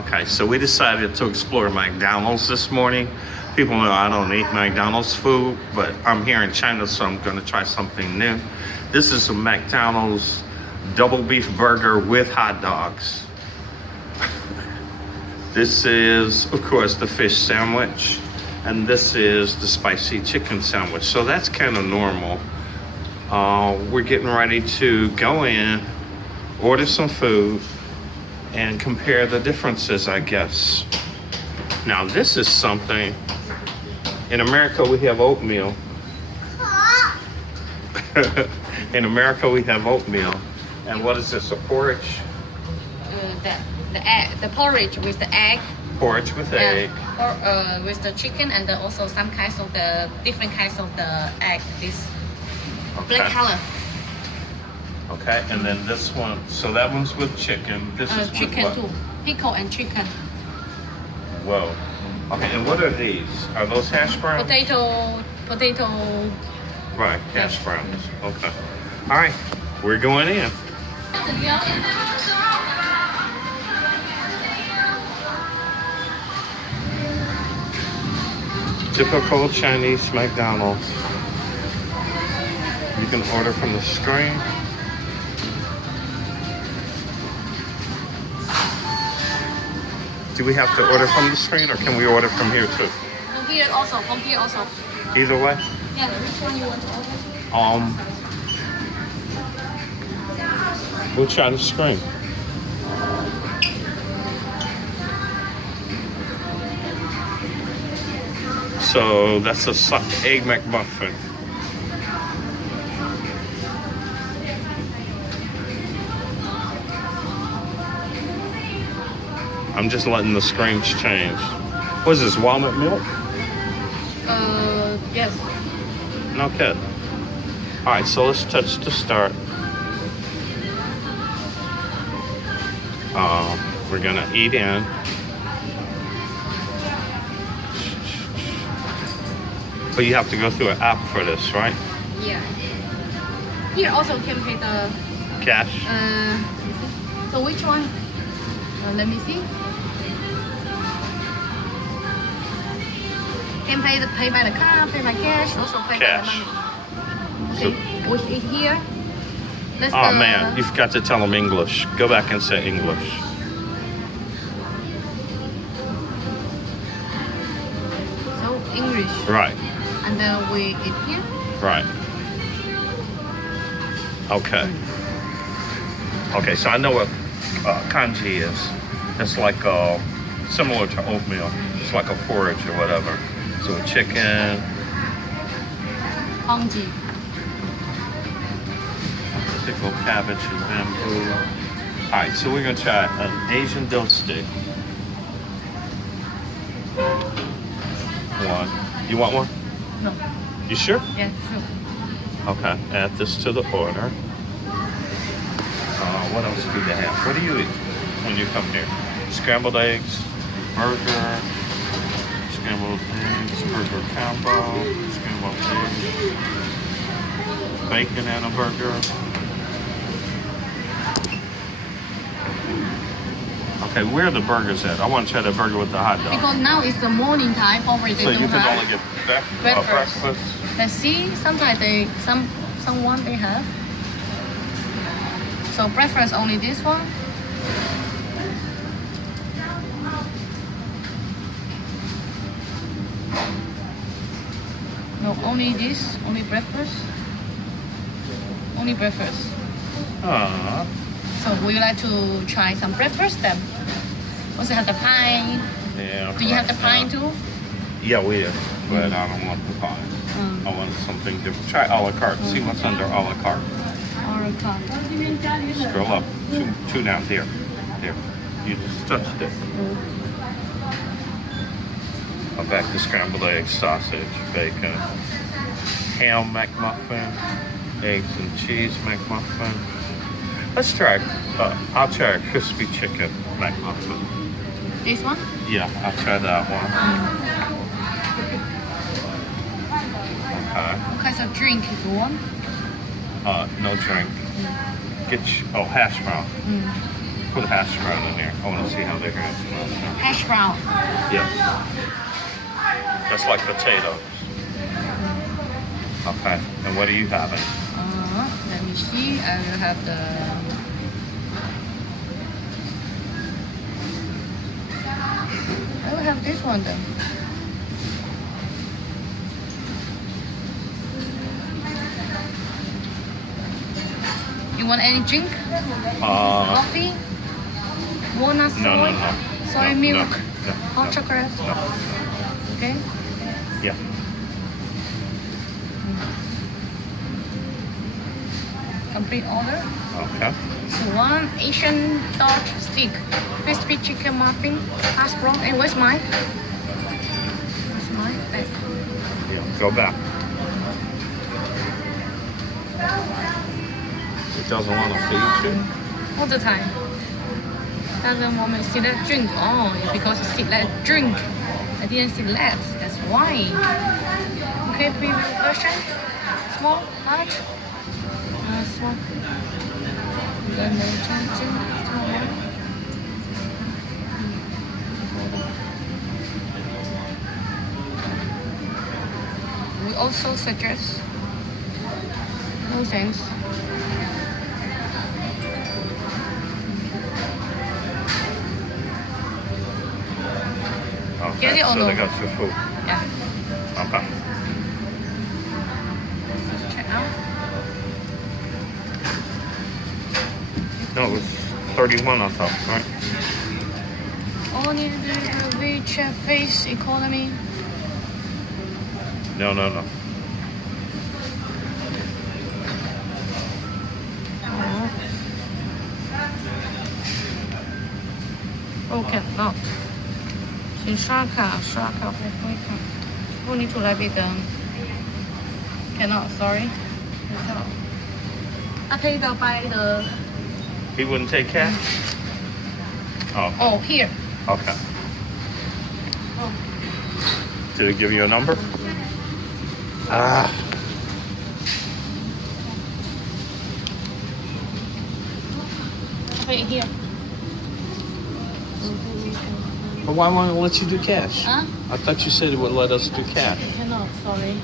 Okay, so we decided to explore McDonald's this morning. People know I don't eat McDonald's food, but I'm here in China, so I'm gonna try something new. This is a McDonald's double beef burger with hot dogs. This is, of course, the fish sandwich, and this is the spicy chicken sandwich. So that's kind of normal. We're getting ready to go in, order some food, and compare the differences, I guess. Now, this is something. In America, we have oatmeal. In America, we have oatmeal. And what is this, a porridge? The egg, the porridge with the egg. Porridge with egg. Or with the chicken and also some kinds of the different kinds of the egg. This black color. Okay, and then this one, so that one's with chicken. This is chicken with too. Pickle and chicken. Whoa. Okay, and what are these? Are those hash browns? Potato. Right, hash browns. Okay. All right, we're going in. Typical Chinese McDonald's. You can order from the screen. Do we have to order from the screen, or can we order from here too? From here also. Either way? Yeah, which one you want to order? We'll try the screen. So that's a egg McMuffin. I'm just letting the screens change. What is this, walnut milk? Yes. No kid. All right, so let's touch to start. We're gonna eat in. But you have to go through an app for this, right? Yeah. Here also can pay the Cash? so which one? Let me see. Can pay by the card, pay by cash, also pay by the money. Okay, we eat here. Oh man, you forgot to tell them English. Go back and say English. So English. Right. And then we eat here. Right. Okay. Okay, so I know what kanji is. It's like similar to oatmeal. It's like a porridge or whatever. So chicken. Kanji. Pickled cabbage and bamboo. All right, so we're gonna try an Asian dill stick. One. You want one? No. You sure? Yeah, sure. Okay, add this to the order. What else do they have? What do you eat when you come here? Scrambled eggs, burger, scrambled eggs, burger combo, scrambled eggs, bacon and a burger. Okay, where are the burgers at? I want to try the burger with the hot dog. Because now it's the morning time, probably they So don't you can have. only get breakfast. breakfast. Let's see, sometimes someone they have. So breakfast only this one. No, only this, only breakfast. Only breakfast. So would you like to try some breakfast then? Also have the pie. Yeah. Do you have the pie too? Yeah, we do. But I don't want the pie. I want something different. Try a la carte. See what's under a la carte. Scroll up. Two down. There. You just touched it. Back to scrambled eggs, sausage, bacon, ham McMuffin, eggs and cheese McMuffin. Let's try. I'll try a crispy chicken McMuffin. This one? Yeah, I'll try that one. What kinds of drink you want? No drink. Get hash brown. Put a hash brown in there. I want to see how they're hash brown. Hash brown. Yeah. That's like potatoes. Okay. And what are you having? Let me see. I will have the. I will have this one then. You want any drink? Coffee? Walnut soy? No. Soy No, milk? no, Hot chocolate? No. Okay. Yeah. Complete order. Okay. So one Asian dog stick, crispy chicken muffin, hash brown, and where's mine? Where's mine? Back. Yeah. Go back. It doesn't want to feed you. All the time. Doesn't want me to see that drink. Oh, it's because you see that drink. I didn't see that. That's why. Okay, previous version. Small, large. Small. Then the small one. We also suggest no thanks. Okay. Get it or So no? they got your food. Yeah. Okay. Check out. No, it was 31, I thought, right? Only the rich face economy. No. Oh, cannot. 请刷卡不会卡。不need to 来别的。Cannot, sorry. 他可以的 buy the. He wouldn't take cash? Oh, Oh, here. okay. Oh. Did it give you a number? Ah. Wait, here. But why won't it let you do cash? Huh? I thought you said it would let us do cash. Cannot, sorry.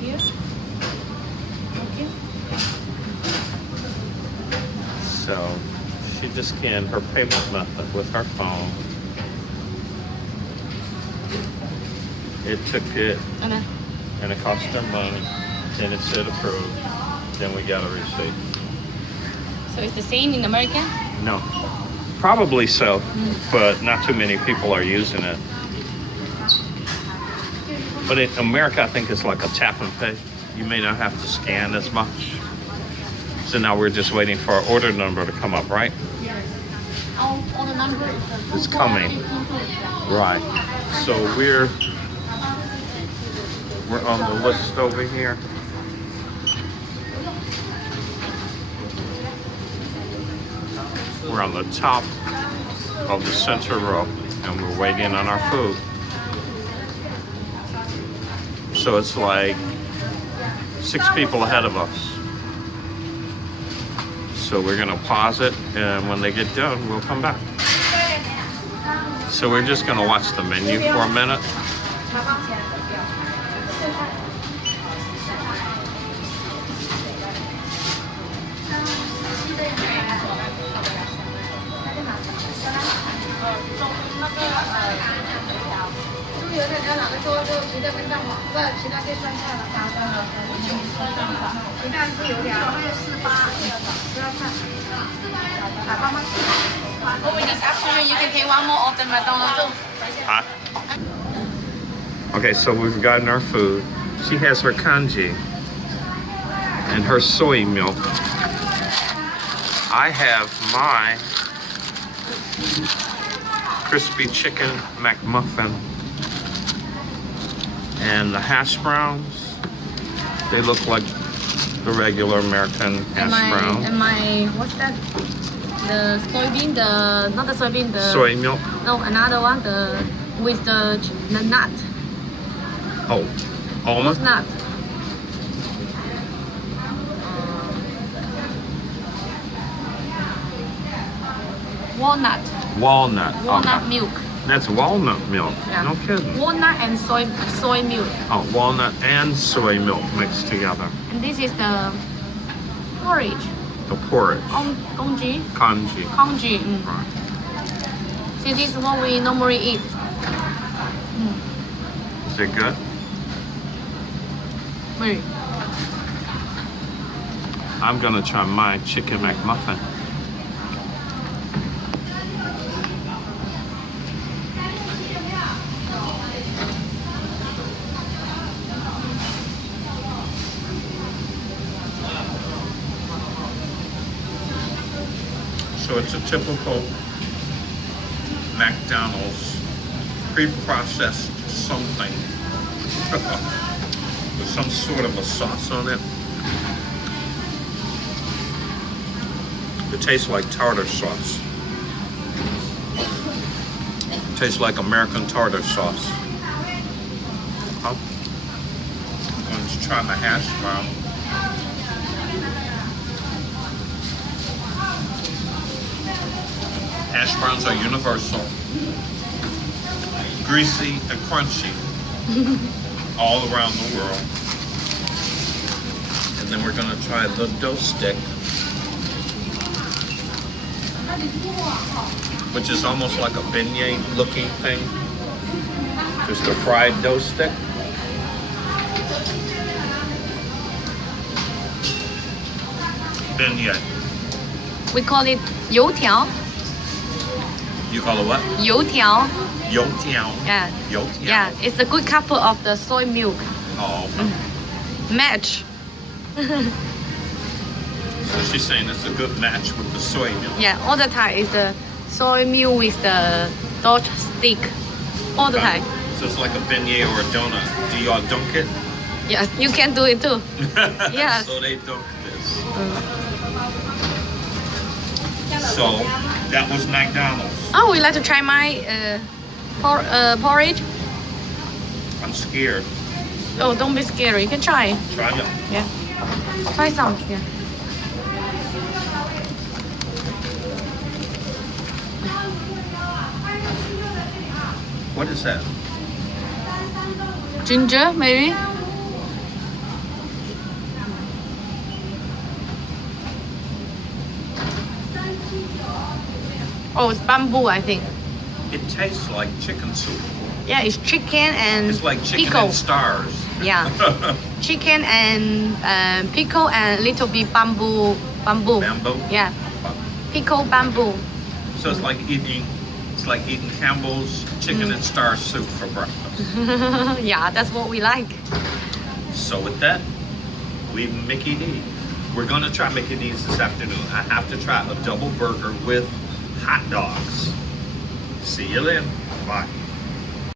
Here. Okay. So she just scanned her payment method with her phone. It took it Anna. and it cost her money. Then it said approved. Then we got a receipt. So it's the same in America? No. Probably so, but not too many people are using it. But in America, I think it's like a tap and pay. You may not have to scan as much. So now we're just waiting for our order number to come up, right? All the number is It's coming. Right. So we're on the list over here. We're on the top of the center row, and we're waiting on our food. So it's like 6 people ahead of us. So we're gonna pause it, and when they get done, we'll come back. So we're just gonna watch the menu for a minute. Oh, wait, this afternoon you can take one more of the McDonald's. Huh? Okay, so we've gotten our food. She has her kanji and her soy milk. I have my crispy chicken McMuffin and the hash browns. They look like the regular American hash brown. And my what's that? The soybean, not the soybean, the Soy milk. no, another one, the with the nut. Oh, What's almond. nut? Walnut. Walnut. Okay. Milk. That's walnut milk. Yeah. No kidding. Walnut and soy milk. Oh, walnut and soy milk mixed together. And this is the porridge. The porridge. Congee. Kanji. Congee. Right. See, this is what we normally eat. Is it good? Very. I'm gonna try my chicken McMuffin. So it's a typical McDonald's pre-processed something with some sort of a sauce on it. It tastes like tartar sauce. It tastes like American tartar sauce. I'm going to try my hash brown. Hash browns are universal, greasy and crunchy all around the world. And then we're gonna try the dough stick, which is almost like a beignet looking thing. Just a fried dough stick. Beignet. We call it 油条. You call it what? 油条. Youtiao. Yeah. Youtiao. Yeah, it's a good couple of the soy milk. Oh, okay. Match. So she's saying it's a good match with the soy milk. Yeah, all the time is the soy milk with the dough stick. All the time. So it's like a beignet or a donut. Do y'all dunk it? Yes, you can do it too. Yes. So they dunk this. So that was McDonald's. Oh, would you like to try my porridge? I'm scared. Oh, don't be scared. You can try. Try it. Yeah. Try some. Yeah. What is that? Ginger, maybe? Oh, it's bamboo, I think. It tastes like chicken soup. Yeah, it's chicken and It's like chicken pickle. and stars. Yeah, chicken and pickle and little bit bamboo. Bamboo. Yeah, pickle bamboo. So it's like eating Campbell's chicken and star soup for breakfast. Yeah, that's what we like. So with that, we Mickey D. We're gonna try Mickey D's this afternoon. I have to try a double burger with hot dogs. See you then. Bye.